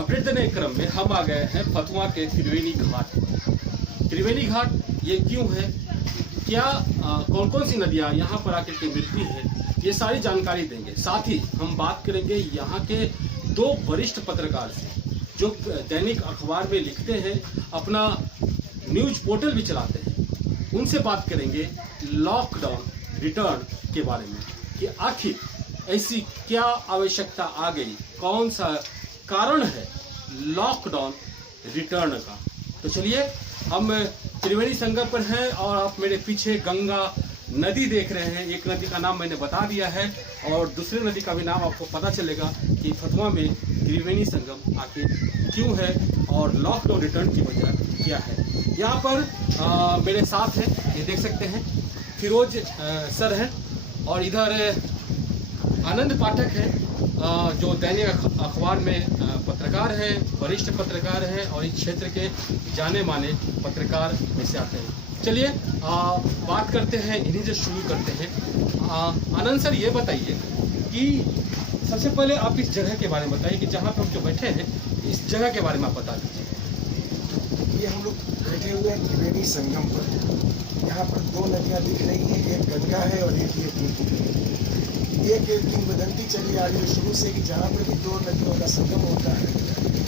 Update देने के क्रम में हम आ गए हैं फतुआ के त्रिवेणी घाट पर। त्रिवेणी घाट ये क्यों है, क्या कौन कौन सी नदियाँ यहाँ पर आकर के मिलती है, ये सारी जानकारी देंगे। साथ ही हम बात करेंगे यहाँ के दो वरिष्ठ पत्रकार से जो दैनिक अखबार में लिखते हैं, अपना न्यूज पोर्टल भी चलाते हैं। उनसे बात करेंगे लॉकडाउन रिटर्न के बारे में कि आखिर ऐसी क्या आवश्यकता आ गई, कौन सा कारण है लॉकडाउन रिटर्न का। तो चलिए, हम त्रिवेणी संगम पर हैं और आप मेरे पीछे गंगा नदी देख रहे हैं। एक नदी का नाम मैंने बता दिया है और दूसरी नदी का भी नाम आपको पता चलेगा कि फतुआ में त्रिवेणी संगम आखिर क्यों है और लॉकडाउन रिटर्न की वजह क्या है। यहाँ पर मेरे साथ हैं, ये देख सकते हैं, फिरोज सर हैं और इधर आनंद पाठक है जो दैनिक अखबार में पत्रकार हैं, वरिष्ठ पत्रकार हैं और इस क्षेत्र के जाने माने पत्रकार में से आते हैं। चलिए बात करते हैं, इन्हीं से शुरू करते हैं। आनंद सर, ये बताइए कि सबसे पहले आप इस जगह के बारे में बताइए कि जहाँ पर हम जो बैठे हैं, इस जगह के बारे में आप बता दीजिए। ये हम लोग बैठे हुए हैं त्रिवेणी संगम पर। यहाँ पर दो नदियाँ दिख रही हैं, एक गंगा है और एक ये एक किंवदंती चली आ रही है शुरू से कि जहाँ पर भी दो नदियों का संगम होता है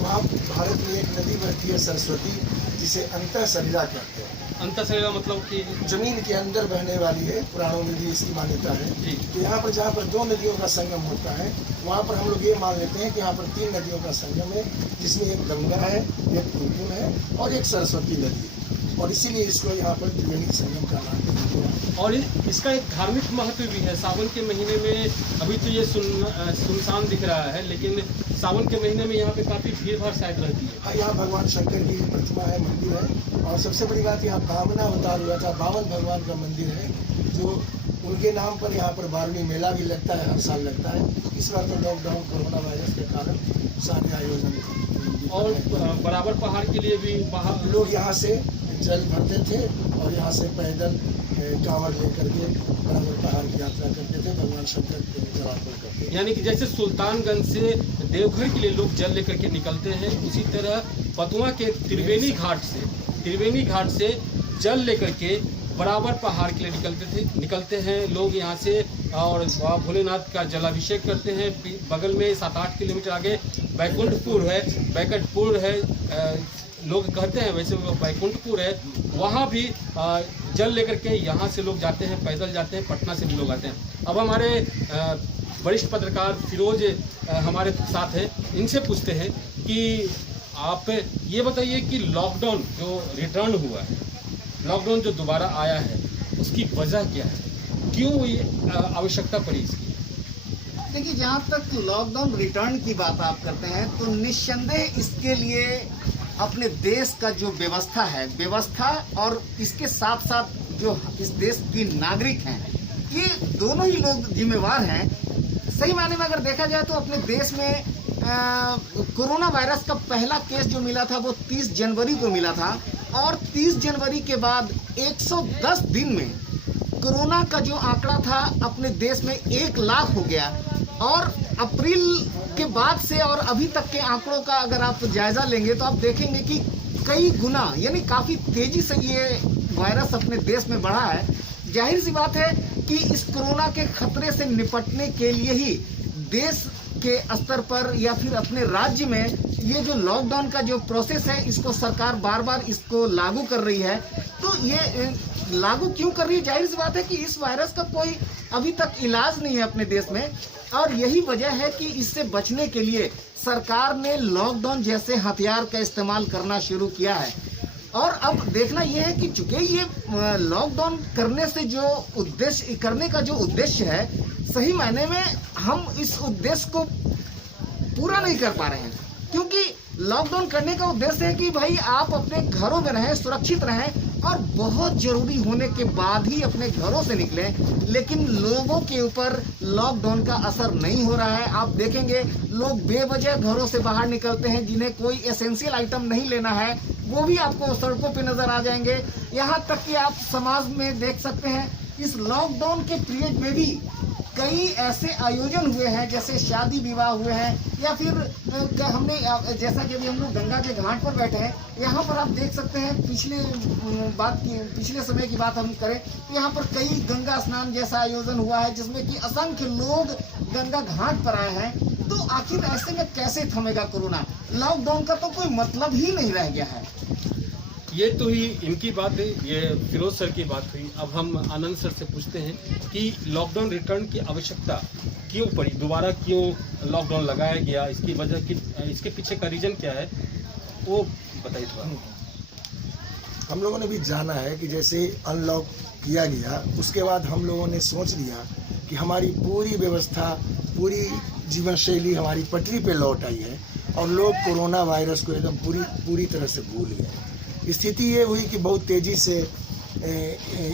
वहाँ भारत में एक नदी बहती है सरस्वती, जिसे अंतःसलिला कहते हैं। अंतःसलिला मतलब कि जमीन के अंदर बहने वाली है, पुराणों में भी इसकी मान्यता है। तो यहाँ पर जहाँ पर दो नदियों का संगम होता है वहाँ पर हम लोग ये मान लेते हैं कि यहाँ पर तीन नदियों का संगम है, जिसमें एक गंगा है, एक पुनपुन है और एक सरस्वती नदी है, और इसीलिए इसको यहाँ पर त्रिवेणी संगम का नाम दिया। और इसका एक धार्मिक महत्व भी है। सावन के महीने में अभी तो ये सुनसान दिख रहा है, लेकिन सावन के महीने में यहाँ पे काफ़ी भीड़ भाड़ शायद रहती है। हाँ, यहाँ भगवान शंकर की प्रतिमा है, मंदिर है, और सबसे बड़ी बात यहाँ बामना अवतार हुआ था, बावन भगवान का मंदिर है, जो उनके नाम पर यहाँ पर बारहवीं मेला भी लगता है, हर साल लगता है। इस बार तो लॉकडाउन कोरोना वायरस के कारण सारे आयोजन और बराबर पहाड़ के लिए भी लोग यहाँ से जल भरते थे और यहाँ से पैदल कांवड़ लेकर के बराबर पहाड़ की यात्रा करते थे, भगवान शंकर के जलार्पण करते थे। यानी कि जैसे सुल्तानगंज से देवघर के लिए लोग जल लेकर के निकलते हैं, उसी तरह फतुआ के त्रिवेणी घाट से जल लेकर के बराबर पहाड़ के लिए निकलते हैं लोग यहाँ से, और भोलेनाथ का जलाभिषेक करते हैं। बगल में 7-8 किलोमीटर आगे बैकुंठपुर है, लोग कहते हैं, वैसे वो बैकुंठपुर है, वहाँ भी जल लेकर के यहाँ से लोग जाते हैं, पैदल जाते हैं, पटना से भी लोग आते हैं। अब हमारे वरिष्ठ पत्रकार फिरोज हमारे साथ हैं, इनसे पूछते हैं कि आप ये बताइए कि लॉकडाउन जो रिटर्न हुआ है, लॉकडाउन जो दोबारा आया है, उसकी वजह क्या है, क्यों ये आवश्यकता पड़ी इसकी? देखिए, जहाँ तक लॉकडाउन रिटर्न की बात आप करते हैं तो निस्संदेह इसके लिए अपने देश का जो व्यवस्था और इसके साथ साथ जो इस देश की नागरिक हैं, ये दोनों ही लोग जिम्मेवार हैं। सही मायने में अगर देखा जाए तो अपने देश में कोरोना वायरस का पहला केस जो मिला था वो 30 जनवरी को मिला था, और 30 जनवरी के बाद 110 दिन में कोरोना का जो आंकड़ा था अपने देश में 1 लाख हो गया। और अप्रैल के बाद से और अभी तक के आंकड़ों का अगर आप जायजा लेंगे तो आप देखेंगे कि कई गुना, यानी काफ़ी तेजी से ये वायरस अपने देश में बढ़ा है। जाहिर सी बात है कि इस कोरोना के खतरे से निपटने के लिए ही देश के स्तर पर या फिर अपने राज्य में ये जो लॉकडाउन का जो प्रोसेस है, इसको सरकार बार बार इसको लागू कर रही है। तो ये लागू क्यों कर रही है? जाहिर सी बात है कि इस वायरस का कोई अभी तक इलाज नहीं है अपने देश में, और यही वजह है कि इससे बचने के लिए सरकार ने लॉकडाउन जैसे हथियार का इस्तेमाल करना शुरू किया है। और अब देखना यह है कि चूंकि ये लॉकडाउन करने का जो उद्देश्य है, सही मायने में हम इस उद्देश्य को पूरा नहीं कर पा रहे हैं, क्योंकि लॉकडाउन करने का उद्देश्य है कि भाई आप अपने घरों में रहें, सुरक्षित रहें, और बहुत जरूरी होने के बाद ही अपने घरों से निकलें। लेकिन लोगों के ऊपर लॉकडाउन का असर नहीं हो रहा है। आप देखेंगे लोग बेवजह घरों से बाहर निकलते हैं, जिन्हें कोई एसेंशियल आइटम नहीं लेना है वो भी आपको सड़कों पे नजर आ जाएंगे। यहाँ तक कि आप समाज में देख सकते हैं, इस लॉकडाउन के पीरियड में भी कई ऐसे आयोजन हुए हैं, जैसे शादी विवाह हुए हैं, या फिर हमने जैसा कि अभी हम लोग गंगा के घाट पर बैठे हैं, यहाँ पर आप देख सकते हैं पिछले समय की बात हम करें तो यहाँ पर कई गंगा स्नान जैसा आयोजन हुआ है, जिसमें कि असंख्य लोग गंगा घाट पर आए हैं। तो आखिर ऐसे में कैसे थमेगा कोरोना? लॉकडाउन का तो कोई मतलब ही नहीं रह गया है। ये तो ही इनकी बात है, ये फिरोज सर की बात हुई। अब हम आनंद सर से पूछते हैं कि लॉकडाउन रिटर्न की आवश्यकता क्यों पड़ी, दोबारा क्यों लॉकडाउन लगाया गया, इसकी वजह की, इसके पीछे का रीजन क्या है, वो बताइए थोड़ा। हम लोगों ने भी जाना है कि जैसे अनलॉक किया गया, उसके बाद हम लोगों ने सोच लिया कि हमारी पूरी व्यवस्था, पूरी जीवन शैली हमारी पटरी पे लौट आई है और लोग कोरोना वायरस को एकदम पूरी तरह से भूल गए। स्थिति ये हुई कि बहुत तेज़ी से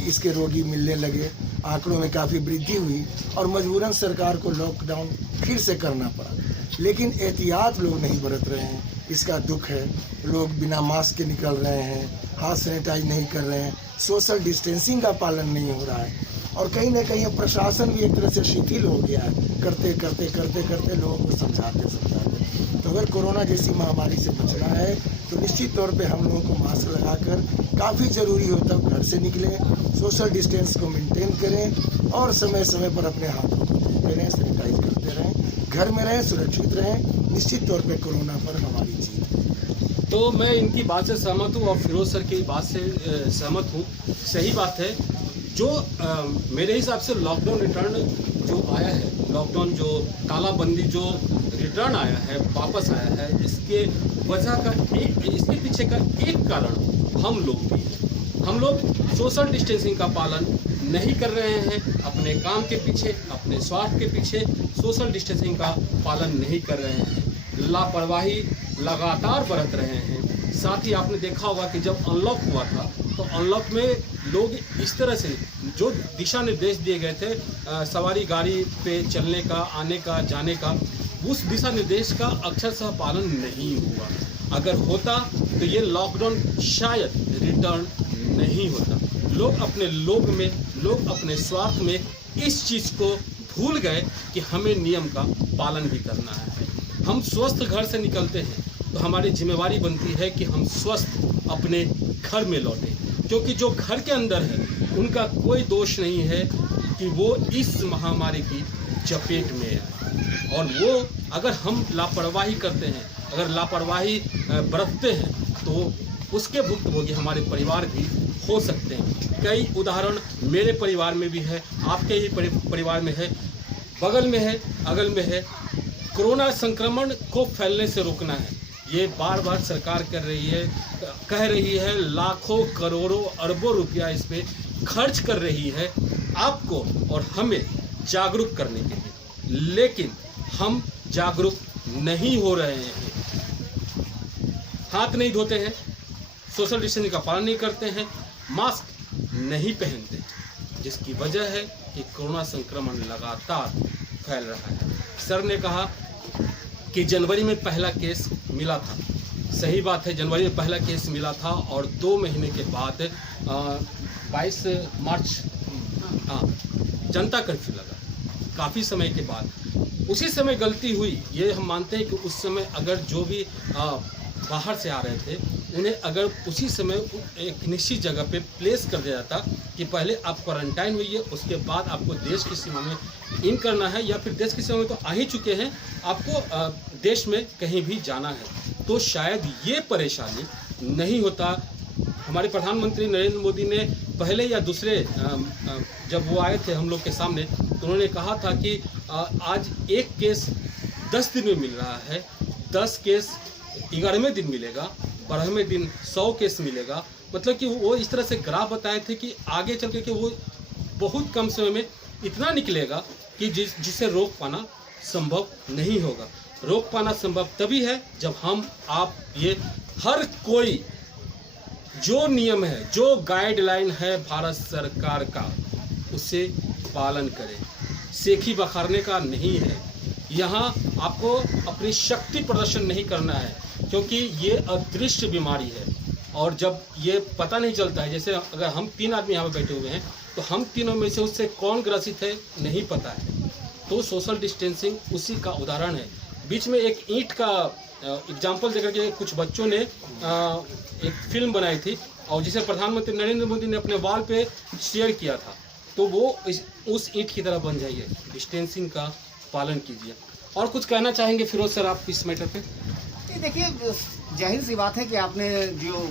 इसके रोगी मिलने लगे, आंकड़ों में काफ़ी वृद्धि हुई और मजबूरन सरकार को लॉकडाउन फिर से करना पड़ा। लेकिन एहतियात लोग नहीं बरत रहे हैं, इसका दुख है। लोग बिना मास्क के निकल रहे हैं, हाथ सैनिटाइज नहीं कर रहे हैं, सोशल डिस्टेंसिंग का पालन नहीं हो रहा है और कहीं ना कहीं प्रशासन भी एक तरह से शिथिल हो गया है, करते करते लोगों को समझाते। तो अगर कोरोना जैसी महामारी से बचना है तो निश्चित तौर पे हम लोगों को मास्क लगाकर, काफ़ी ज़रूरी हो तब घर से निकलें, सोशल डिस्टेंस को मेंटेन करें और समय समय पर अपने हाथों को धोते रहें, सैनिटाइज करते रहें, घर में रहें, सुरक्षित रहें। निश्चित तौर पे कोरोना पर हमारी जीत। तो मैं इनकी बात से सहमत हूँ और फिरोज सर की बात से सहमत हूँ, सही बात है। जो मेरे हिसाब से लॉकडाउन रिटर्न जो आया है, लॉकडाउन जो तालाबंदी जो रिटर्न आया है, वापस आया है, इसके वजह का इसके पीछे का एक कारण हम लोग भी हैं। हम लोग सोशल डिस्टेंसिंग का पालन नहीं कर रहे हैं, अपने काम के पीछे, अपने स्वार्थ के पीछे सोशल डिस्टेंसिंग का पालन नहीं कर रहे हैं, लापरवाही लगातार बरत रहे हैं। साथ ही आपने देखा होगा कि जब अनलॉक हुआ था तो अनलॉक में लोग इस तरह से जो दिशा निर्देश दिए गए थे, सवारी गाड़ी पे चलने का, आने का, जाने का, उस दिशा निर्देश का अक्षरशः पालन नहीं हुआ। अगर होता तो ये लॉकडाउन शायद रिटर्न नहीं होता। लोग अपने लोभ में, लोग अपने स्वार्थ में इस चीज़ को भूल गए कि हमें नियम का पालन भी करना है। हम स्वस्थ घर से निकलते हैं तो हमारी जिम्मेवारी बनती है कि हम स्वस्थ अपने घर में लौटें, क्योंकि जो घर के अंदर है उनका कोई दोष नहीं है कि वो इस महामारी की चपेट में है। और वो अगर हम लापरवाही करते हैं, अगर लापरवाही बरतते हैं तो उसके भुक्तभोगी हमारे परिवार भी हो सकते हैं। कई उदाहरण मेरे परिवार में भी है, आपके ही परिवार में है, बगल में है, अगल में है। कोरोना संक्रमण को फैलने से रोकना है, ये बार बार सरकार कर रही है, कह रही है, लाखों करोड़ों अरबों रुपया इस पे खर्च कर रही है आपको और हमें जागरूक करने के लिए, लेकिन हम जागरूक नहीं हो रहे हैं। हाथ नहीं धोते हैं, सोशल डिस्टेंसिंग का पालन नहीं करते हैं, मास्क नहीं पहनते, जिसकी वजह है कि कोरोना संक्रमण लगातार फैल रहा है। सर ने कहा कि जनवरी में पहला केस मिला था, सही बात है, जनवरी में पहला केस मिला था और 2 महीने के बाद 22 मार्च जनता कर्फ्यू लगा, काफ़ी समय के बाद। उसी समय गलती हुई, ये हम मानते हैं कि उस समय अगर जो भी बाहर से आ रहे थे उन्हें अगर उसी समय एक निश्चित जगह पे प्लेस कर दिया जाता कि पहले आप क्वारंटाइन हुइए, उसके बाद आपको देश की सीमा में इन करना है, या फिर देश की सीमा में तो आ ही चुके हैं, आपको देश में कहीं भी जाना है, तो शायद ये परेशानी नहीं होता। हमारे प्रधानमंत्री नरेंद्र मोदी ने पहले या दूसरे जब वो आए थे हम लोग के सामने, तो उन्होंने कहा था कि आज एक केस 10 दिन में मिल रहा है, 10 केस 11वें दिन मिलेगा, 12वें दिन 100 केस मिलेगा। मतलब कि वो इस तरह से ग्राफ बताए थे कि आगे चल के वो बहुत कम समय में इतना निकलेगा कि जिसे रोक पाना संभव नहीं होगा। रोक पाना संभव तभी है जब हम आप ये हर कोई जो नियम है, जो गाइडलाइन है भारत सरकार का, उसे पालन करें। सेखी बखारने का नहीं है, यहाँ आपको अपनी शक्ति प्रदर्शन नहीं करना है, क्योंकि ये अदृश्य बीमारी है और जब ये पता नहीं चलता है, जैसे अगर हम 3 आदमी यहाँ पर बैठे हुए हैं तो हम तीनों में से उससे कौन ग्रसित है नहीं पता है, तो सोशल डिस्टेंसिंग उसी का उदाहरण है। बीच में एक ईंट का एग्जाम्पल देकर के कुछ बच्चों ने एक फिल्म बनाई थी और जिसे प्रधानमंत्री नरेंद्र मोदी ने अपने वॉल पे शेयर किया था। तो वो उस ईंट की तरह बन जाइए, डिस्टेंसिंग का पालन कीजिए। और कुछ कहना चाहेंगे फिरोज सर आप इस मैटर पे? देखिए, जाहिर सी बात है कि आपने जो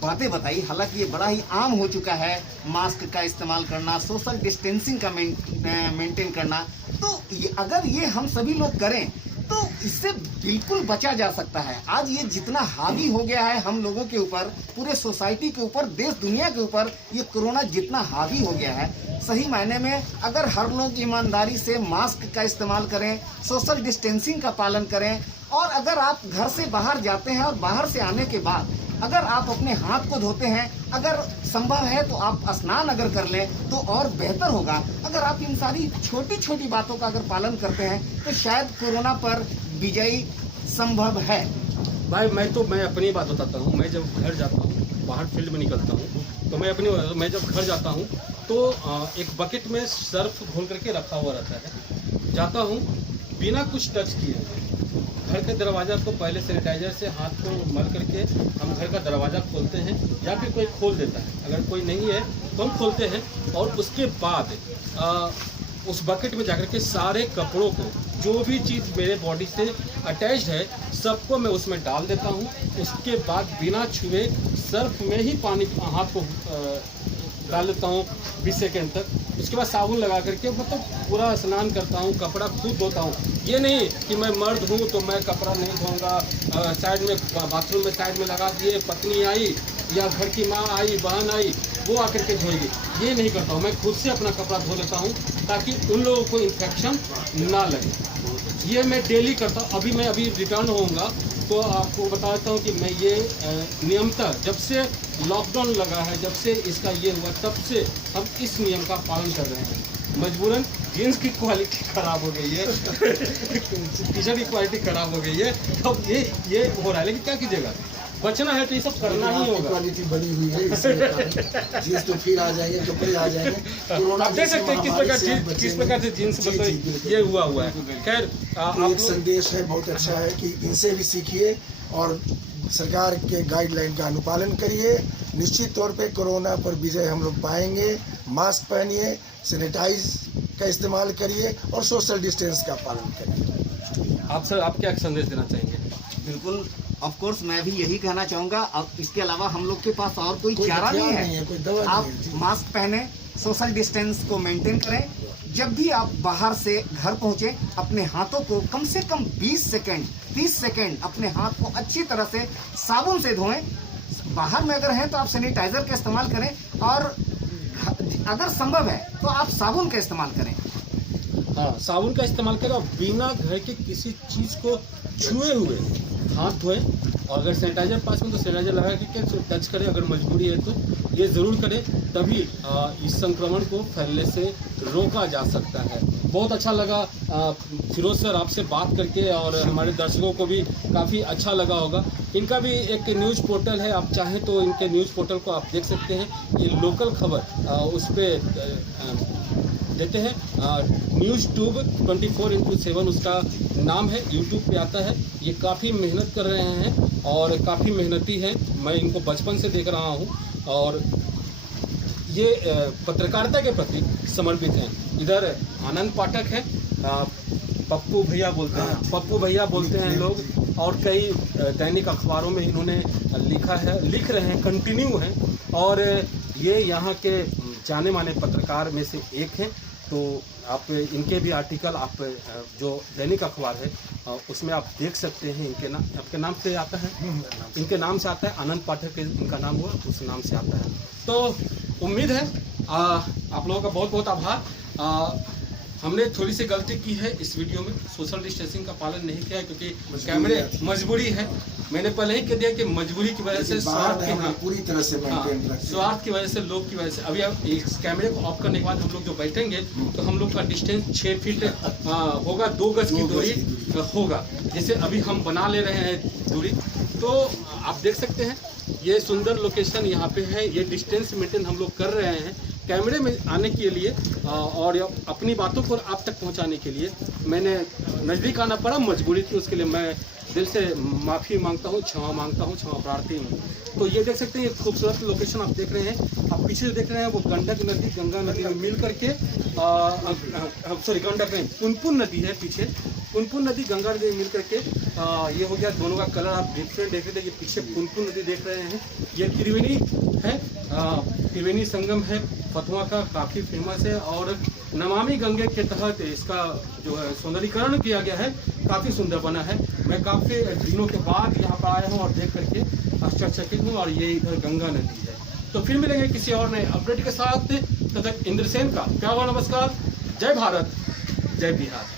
बातें बताई, हालांकि ये बड़ा ही आम हो चुका है, मास्क का इस्तेमाल करना, सोशल डिस्टेंसिंग का मेंटेन करना। तो अगर ये हम सभी लोग करें तो इससे बिल्कुल बचा जा सकता है। आज ये जितना हावी हो गया है हम लोगों के ऊपर, पूरे सोसाइटी के ऊपर, देश दुनिया के ऊपर, ये कोरोना जितना हावी हो गया है, सही मायने में अगर हर लोग ईमानदारी से मास्क का इस्तेमाल करें, सोशल डिस्टेंसिंग का पालन करें, और अगर आप घर से बाहर जाते हैं और बाहर से आने के बाद अगर आप अपने हाथ को धोते हैं, अगर संभव है तो आप स्नान अगर कर लें तो और बेहतर होगा। अगर आप इन सारी छोटी छोटी बातों का अगर पालन करते हैं तो शायद कोरोना पर विजयी संभव है। भाई मैं अपनी बात बताता हूँ। मैं जब घर जाता हूँ, बाहर फील्ड में निकलता हूँ, तो मैं जब घर जाता हूँ तो एक बकेट में सर्फ घोल करके रखा हुआ रहता है। जाता हूँ बिना कुछ टच किए, घर के दरवाज़ा को पहले सैनिटाइजर से हाथ को मल करके हम घर का दरवाज़ा खोलते हैं, या फिर कोई खोल देता है, अगर कोई नहीं है तो हम खोलते हैं। और उसके बाद उस बकेट में जाकर के सारे कपड़ों को, जो भी चीज़ मेरे बॉडी से अटैच्ड है, सबको मैं उसमें डाल देता हूँ। उसके बाद बिना छुए सर्फ में ही पानी हाथ को डाल देता हूँ 20 सेकेंड तक। उसके बाद साबुन लगा करके मतलब पूरा स्नान करता हूँ, कपड़ा खुद धोता हूँ। ये नहीं कि मैं मर्द हूँ तो मैं कपड़ा नहीं धोऊंगा, साइड में बाथरूम में साइड में लगा दिए, पत्नी आई या घर की माँ आई, बहन आई, वो आकर के धोएगी, ये नहीं करता हूँ। मैं खुद से अपना कपड़ा धो लेता हूँ ताकि उन लोगों को इन्फेक्शन ना लगे। ये मैं डेली करता हूँ। मैं अभी रिटर्न होऊंगा तो आपको बताता हूँ कि मैं ये नियमतः जब से लॉकडाउन लगा है, जब से इसका ये हुआ, तब से हम इस नियम का पालन कर रहे हैं। मजबूरन जीन्स की क्वालिटी खराब हो गई है, टी शर्ट की क्वालिटी खराब हो गई है, अब ये हो रहा है। लेकिन क्या कीजिएगा, बचना है तो ये सब करना ही होगा। क्वालिटी बनी हुई है, इसलिए जीन्स तो फिर आ जाएंगे, कपड़े आ जाएंगे। कोरोना आप देख सकते हैं किस प्रकार से जीन्स ये हुआ है। खैर एक संदेश है, बहुत अच्छा है कि इनसे भी सीखिए और सरकार के गाइडलाइन का अनुपालन करिए। निश्चित तौर पे कोरोना पर विजय हम लोग पाएंगे। मास्क पहनिए, सैनिटाइज का इस्तेमाल करिए और सोशल डिस्टेंस का पालन करिए। आप क्या संदेश देना चाहेंगे? बिल्कुल, ऑफ कोर्स मैं भी यही कहना चाहूँगा। अब इसके अलावा हम लोग के पास और कोई चारा नहीं है। कोई दवा आप नहीं है। मास्क पहने, सोशल डिस्टेंस को मेंटेन करें। जब भी आप बाहर से घर पहुंचे, अपने हाथों को कम से कम 20 सेकंड 30 सेकंड अपने हाथ को अच्छी तरह से साबुन से धोएं। बाहर में अगर हैं तो आप सैनिटाइजर का इस्तेमाल करें, और अगर संभव है तो आप साबुन का इस्तेमाल करें। हाँ, साबुन का इस्तेमाल करें और बिना घर के किसी चीज़ को छुए हुए हाथ धोएं। और अगर सैनिटाइजर पास में तो सैनिटाइजर लगा के टच करें, अगर मजबूरी है तो ये ज़रूर करें, तभी इस संक्रमण को फैलने से रोका जा सकता है। बहुत अच्छा लगा फिरोज सर आपसे बात करके, और हमारे दर्शकों को भी काफ़ी अच्छा लगा होगा। इनका भी एक न्यूज़ पोर्टल है, आप चाहें तो इनके न्यूज़ पोर्टल को आप देख सकते हैं। ये लोकल खबर उस पर देते हैं। न्यूज़ ट्यूब 24/7 उसका नाम है, यूट्यूब पे आता है। ये काफ़ी मेहनत कर रहे हैं और काफ़ी मेहनती हैं। मैं इनको बचपन से देख रहा हूँ और ये पत्रकारिता के प्रति समर्पित हैं। इधर आनंद पाठक है, पप्पू भैया बोलते हैं लोग, और कई दैनिक अखबारों में इन्होंने लिख रहे हैं, कंटिन्यू हैं, और ये यहाँ के जाने माने पत्रकार में से एक हैं। तो आप इनके भी आर्टिकल आप जो दैनिक अखबार है उसमें आप देख सकते हैं। आपके नाम से आता है, इनके नाम से आता है, आनंद पाठक इनका नाम हुआ, उस नाम से आता है। तो उम्मीद है आप लोगों का बहुत बहुत आभार। हमने थोड़ी सी गलती की है इस वीडियो में, सोशल डिस्टेंसिंग का पालन नहीं किया है क्योंकि कैमरे मजबूरी है। मैंने पहले ही कह दिया कि मजबूरी की वजह से, पूरी तरह से स्वार्थ की वजह से, लोग की वजह से। अभी अब इस कैमरे को ऑफ करने के बाद हम लोग जो बैठेंगे तो हम लोग का डिस्टेंस 6 फीट होगा, 2 गज की दूरी होगा, जैसे अभी हम बना ले रहे हैं दूरी। तो आप देख सकते हैं ये सुंदर लोकेशन यहाँ पे है। ये डिस्टेंस मेंटेन हम लोग कर रहे हैं कैमरे में आने के लिए और अपनी बातों को आप तक पहुंचाने के लिए मैंने नज़दीक आना पड़ा, मजबूरी थी। उसके लिए मैं दिल से माफ़ी मांगता हूँ, क्षमा मांगता हूँ, क्षमा प्रार्थी हूँ। तो ये देख सकते हैं, ये खूबसूरत लोकेशन आप देख रहे हैं। आप पीछे जो देख रहे हैं वो गंडक नदी गंगा नदी में मिल करके सॉरी गंडक नहीं, पुनपुन नदी है पीछे। पुनपुन नदी गंगा नदी में मिल करके ये हो गया, दोनों का कलर आप डिफरेंट देख रहे थे। ये पीछे पुनपुन नदी देख रहे हैं, ये त्रिवेणी है, त्रिवेणी संगम है फतुहा का, काफ़ी फेमस है। और नमामि गंगे के तहत इसका जो है सौंदर्यीकरण किया गया है, काफ़ी सुंदर बना है। मैं काफ़ी दिनों के बाद यहाँ पर आया हूँ और देख करके आश्चर्यचकित हूँ। और ये इधर गंगा नदी है। तो फिर मिलेंगे किसी और नए अपडेट के साथ। तब तक इंद्रसेन का प्यारा नमस्कार। जय भारत, जय बिहार।